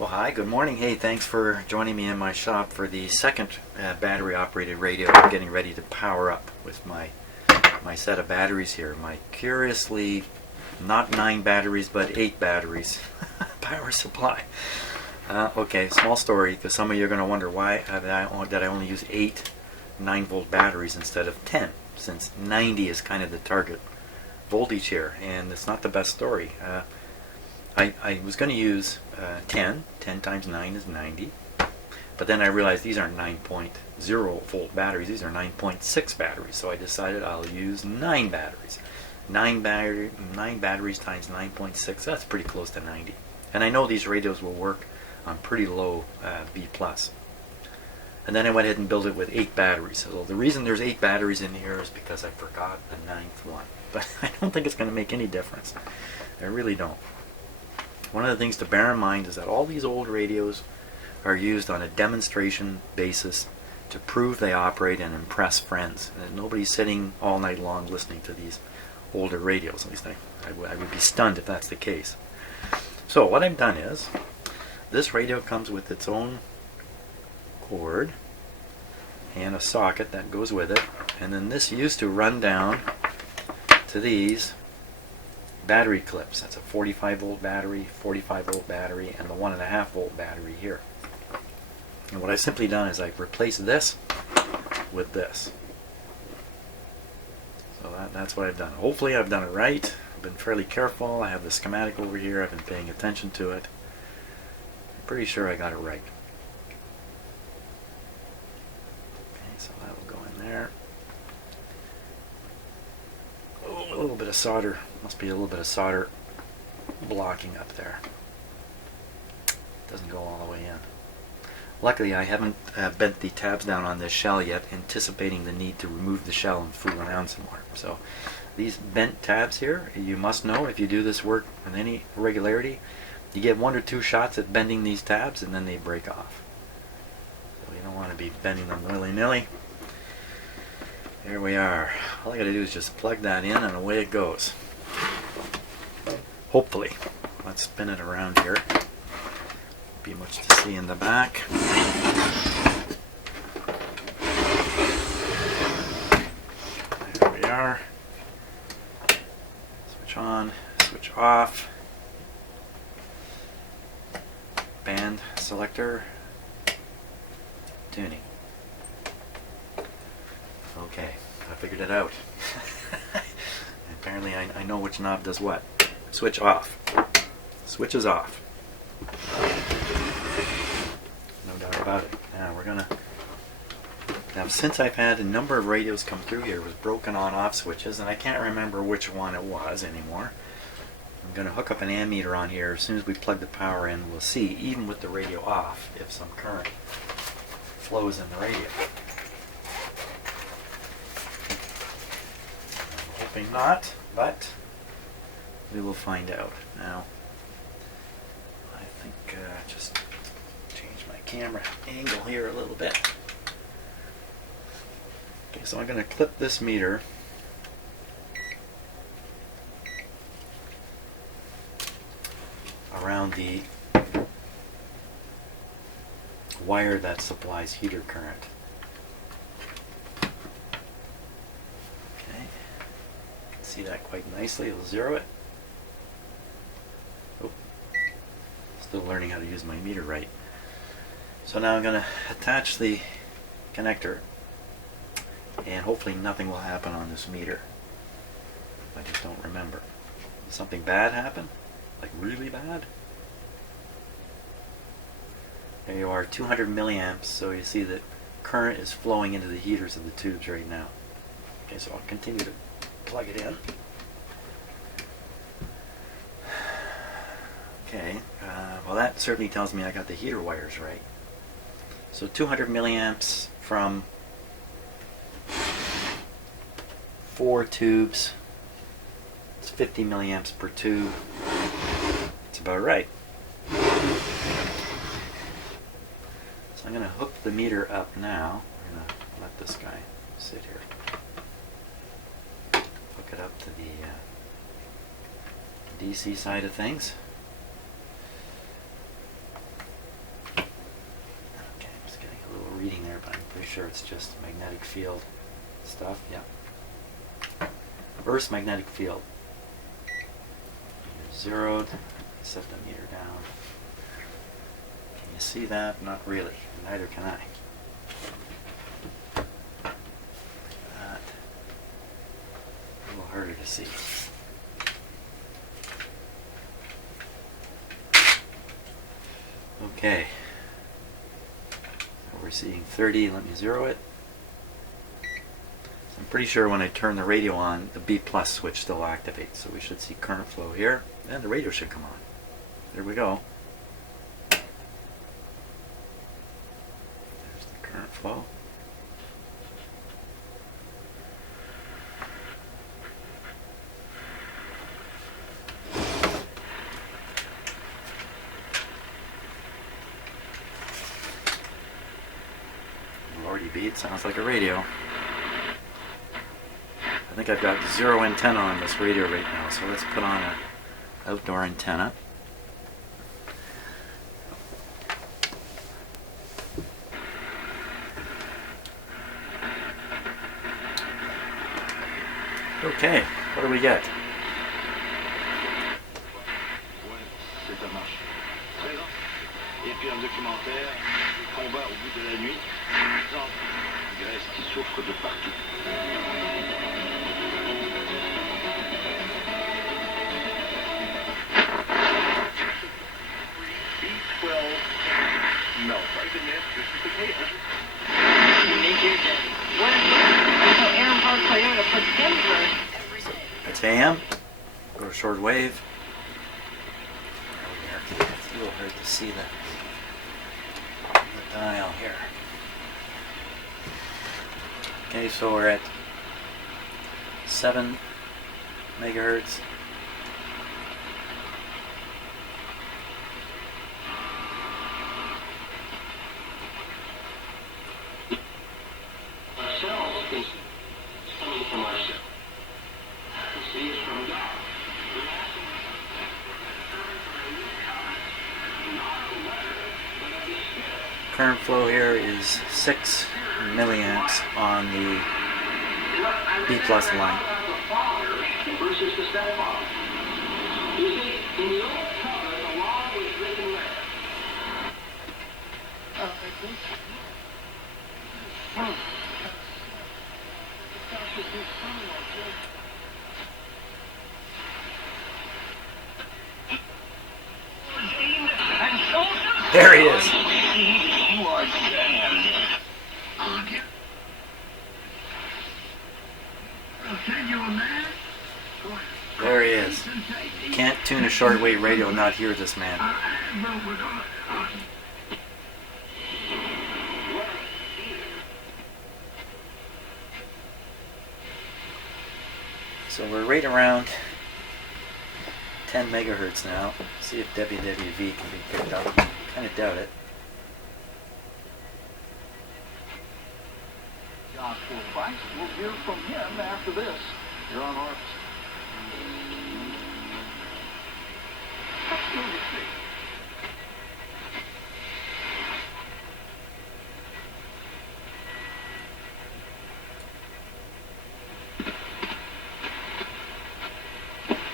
Well, hi, good morning. Hey, thanks for joining me in my shop for the second battery-operated radio I'm getting ready to power up with my set of batteries here. My curiously, not 9 batteries, but 8 batteries power supply. Okay, small story, because some of you are going to wonder why did I only use 8 9-volt batteries instead of 10, since 90 is kind of the target voltage here, and it's not the best story. I was going to use 10 times 9 is 90, but then I realized these aren't 9.0 volt batteries, these are 9.6 batteries, so I decided I'll use 9 batteries. 9 batteries times 9.6, that's pretty close to 90. And I know these radios will work on pretty low B+. And then I went ahead and built it with 8 batteries. So the reason there's 8 batteries in here is because I forgot the 9th one. But I don't think it's going to make any difference. I really don't. One of the things to bear in mind is that all these old radios are used on a demonstration basis to prove they operate and impress friends. And nobody's sitting all night long listening to these older radios. At least I would be stunned if that's the case. So what I've done is, this radio comes with its own cord and a socket that goes with it. And then this used to run down to these battery clips. That's a 45 volt battery, 45 volt battery, and the 1.5 volt battery here. And what I've simply done is I've replaced this with this. So that's what I've done. Hopefully I've done it right. I've been fairly careful. I have the schematic over here. I've been paying attention to it. I'm pretty sure I got it right. Okay, so that will go in there. Oh, a little bit of solder. Must be a little bit of solder blocking up there. Doesn't go all the way in. Luckily I haven't bent the tabs down on this shell yet, anticipating the need to remove the shell and fool around some more. So these bent tabs here, you must know if you do this work with any regularity, you get 1 or 2 shots at bending these tabs and then they break off. So you don't want to be bending them willy-nilly. There we are. All I got to do is just plug that in and away it goes. Hopefully. Let's spin it around here. Be much to see in the back. There we are. Switch on, switch off. Band selector. Tuning. Okay, I figured it out. Apparently I know which knob does what. Switch off. Switch is off. No doubt about it. Now since I've had a number of radios come through here with broken on-off switches, and I can't remember which one it was anymore, I'm going to hook up an ammeter on here. As soon as we plug the power in, we'll see, even with the radio off, if some current flows in the radio. I'm hoping not, but we will find out. Now, I think just change my camera angle here a little bit. Okay, so I'm going to clip this meter around the wire that supplies heater current. Okay, you can see that quite nicely. It'll zero it. Oh, still learning how to use my meter right. So now I'm going to attach the connector, and hopefully nothing will happen on this meter. I just don't remember. Did something bad happen? Like really bad? There you are, 200 milliamps, so you see that current is flowing into the heaters of the tubes right now. Okay, so I'll continue to plug it in. Okay, well that certainly tells me I got the heater wires right. So 200 milliamps from 4 tubes. It's 50 milliamps per tube. It's about right. So I'm going to hook the meter up now. I'm going to let this guy sit here. Hook it up to the DC side of things. sure it's just magnetic field stuff. Yeah. Reverse magnetic field. Zeroed. Set the meter down. Can you see that? Not really. Neither can I. That. A little harder to see. Okay. So we're seeing 30. Let me zero it. I'm pretty sure when I turn the radio on, the B plus switch still activates. So we should see current flow here, and the radio should come on. There we go. There's the current flow. Lordy B, it sounds like a radio. I think I've got 0 antenna on this radio right now, so let's put on an outdoor antenna. Okay, what do we get? Et puis un documentaire, combat au bout de la nuit, Grèce qui souffre de partout. No, right in there, this is the case. That's AM. Go to short wave. It's a little hard to see the dial here. Okay, so we're at 7 megahertz. Current flow here is 6 milliamps on the B plus line. There he is. There he is. You can't tune a shortwave radio and not hear this man. So we're right around 10 megahertz now. See if WWV can be picked up. Kind of doubt it. We'll hear from him after this. You're on Harvest.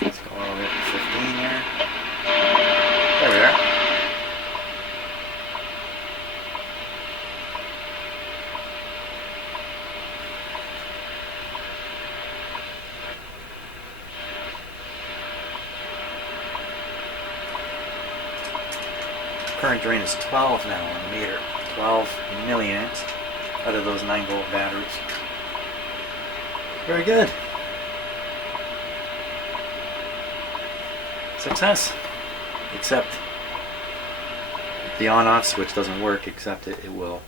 Let's go all the way up to 15 here. There we are. Current drain is 12 now on the meter. 12 milliamps out of those 9-volt batteries. Very good. Success. Except the on-off switch doesn't work, except it will.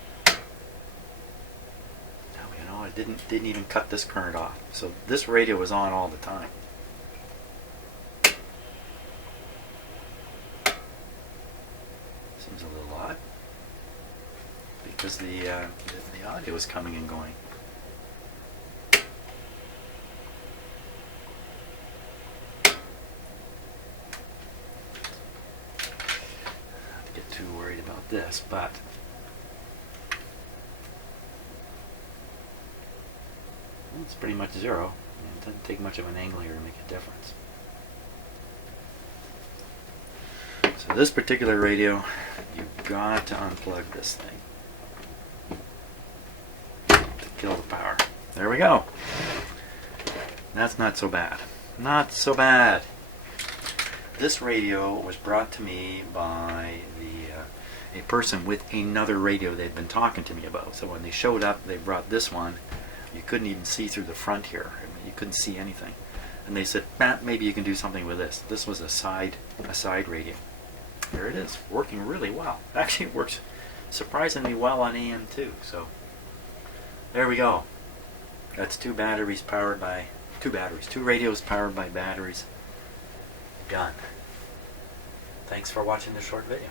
You know, it didn't even cut this current off. So this radio was on all the time. Seems a little odd because the audio is coming and going. Not to get too worried about this, but It's pretty much zero. It doesn't take much of an angle here to make a difference. So this particular radio, you've got to unplug this thing to kill the power. There we go. That's not so bad. Not so bad. This radio was brought to me by a person with another radio they'd been talking to me about. So when they showed up, they brought this one. You couldn't even see through the front here. I mean, you couldn't see anything. And they said, Matt, maybe you can do something with this. This was a side radio. There it is, working really well. Actually, it works surprisingly well on AM too. So there we go. That's two radios powered by batteries. Done. Thanks for watching this short video.